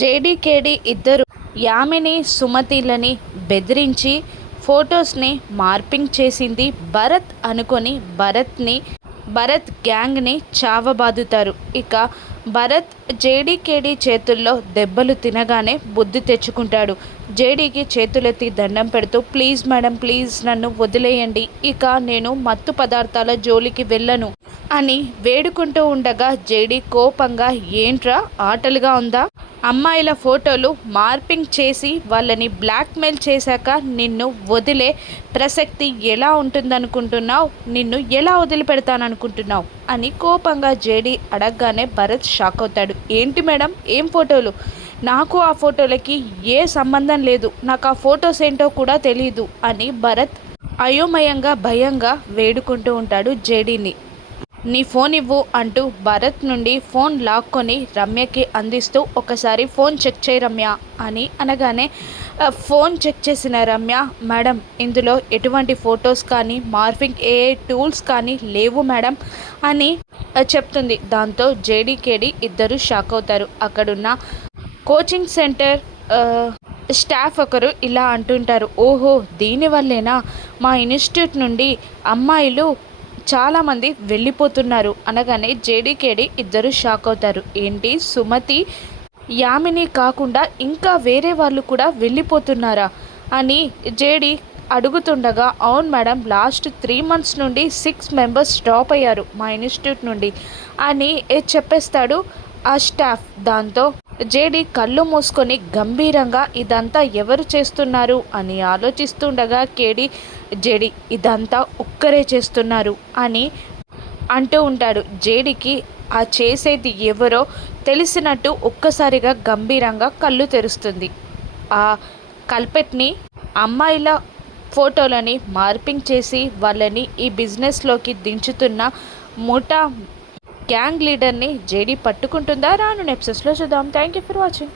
జేడీకేడి ఇద్దరు యామిని సుమతిలని బెదిరించి ఫొటోస్ని మార్పింగ్ చేసింది భరత్ అనుకొని భరత్ గ్యాంగ్ని చావబాదుతారు. ఇక భరత్ జేడీకేడి చేతుల్లో దెబ్బలు తినగానే బుద్ధి తెచ్చుకుంటాడు. జేడీకి చేతులెత్తి దండం పెడుతూ ప్లీజ్ మేడం ప్లీజ్ నన్ను వదిలేయండి, ఇక నేను మత్తు పదార్థాల జోలికి వెళ్ళను అని వేడుకుంటూ ఉండగా జేడీ కోపంగా ఏంట్రా ఆటలుగా ఉందా, అమ్మాయిల ఫోటోలు మార్పింగ్ చేసి వాళ్ళని బ్లాక్మెయిల్ చేశాక నిన్ను వదిలే ప్రసక్తి ఎలా ఉంటుందనుకుంటున్నావు, నిన్ను ఎలా వదిలిపెడతాననుకుంటున్నావు అని కోపంగా జేడీ అడగగానే భరత్ షాక్ అవుతాడు. ఏంటి మేడం ఏం ఫోటోలు, నాకు ఆ ఫోటోలకి ఏ సంబంధం లేదు, నాకు ఆ ఫొటోస్ ఏంటో కూడా తెలీదు అని భరత్ అయోమయంగా భయంగా వేడుకుంటూ ఉంటాడు జేడీని. నీ ఫోన్ ఇవ్వు అంటూ భరత్ నుండి ఫోన్ లాక్కొని రమ్యకి అందిస్తూ ఒకసారి ఫోన్ చెక్ చేయి రమ్య అని అనగానే ఫోన్ చెక్ చేసిన రమ్య మేడం ఇందులో ఎటువంటి ఫొటోస్ కానీ మార్ఫింగ్ ఏఐ టూల్స్ కానీ లేవు మేడం అని చెప్తుంది. దాంతో జేడీకేడి ఇద్దరు షాక్ అవుతారు. అక్కడున్న కోచింగ్ సెంటర్ స్టాఫ్ ఒకరు ఇలా అంటుంటారు, ఓహో దీనివల్లేనా మా ఇన్స్టిట్యూట్ నుండి అమ్మాయిలు చాలామంది వెళ్ళిపోతున్నారు అనగానే జేడీకేడి ఇద్దరు షాక్ అవుతారు. ఏంటి సుమతి యామిని కాకుండా ఇంకా వేరే వాళ్ళు కూడా వెళ్ళిపోతున్నారా అని జేడీ అడుగుతుండగా అవును మేడం లాస్ట్ 3 months నుండి 6 members డ్రాప్ అయ్యారు మా ఇన్స్టిట్యూట్ నుండి అని చెప్పేస్తాడు ఆ స్టాఫ్. దాంతో జేడీ కళ్ళు మూసుకొని గంభీరంగా ఇదంతా ఎవరు చేస్తున్నారు అని ఆలోచిస్తుండగా జేడీ ఇదంతా ఒక్కరే చేస్తున్నారు అని అంటూ ఉంటాడు. జేడీకి ఆ చేసేది ఎవరో తెలిసినట్టు ఒక్కసారిగా గంభీరంగా కళ్ళు తెరుస్తుంది. ఆ కల్పెట్ని అమ్మాయిల ఫోటోలని మార్పింగ్ చేసి వాళ్ళని ఈ బిజినెస్లోకి దించుతున్న ముఠా గ్యాంగ్ లీడర్ని జేడీ పట్టుకుంటుందా రాను ఎపిసోడ్స్లో చూద్దాం. Thank you for watching.